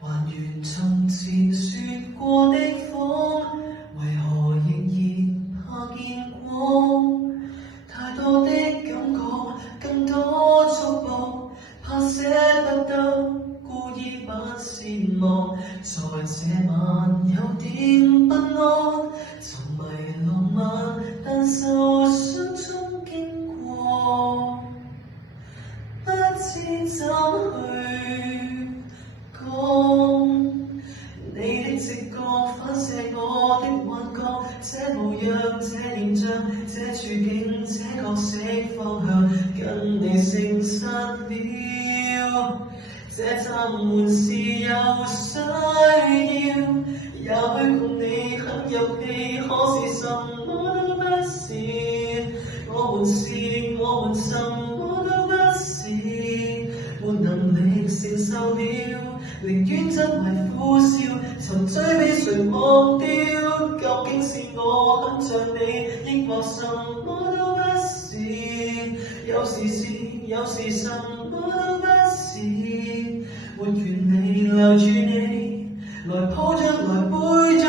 還原從前說過的謊，為何仍然怕見光？太多的感覺，更多束縛，怕捨不得，故意把線忘。在這晚有點不安，沉迷浪漫，但受傷中經過，不知怎去講。你的直覺反射我的幻覺，這模樣，這形象，這處境，這角色方向，跟你誠實了。這暫緩是有需要，也許共你很入戲，可是什麼都不是。我們什麼都不是，沒能力承受了，寧願執迷苦笑，沉醉被誰忘掉？究竟是我很像你，抑或什麼都不是？有時是，有時什麼都不是，沒權利留住你，來抱着來背着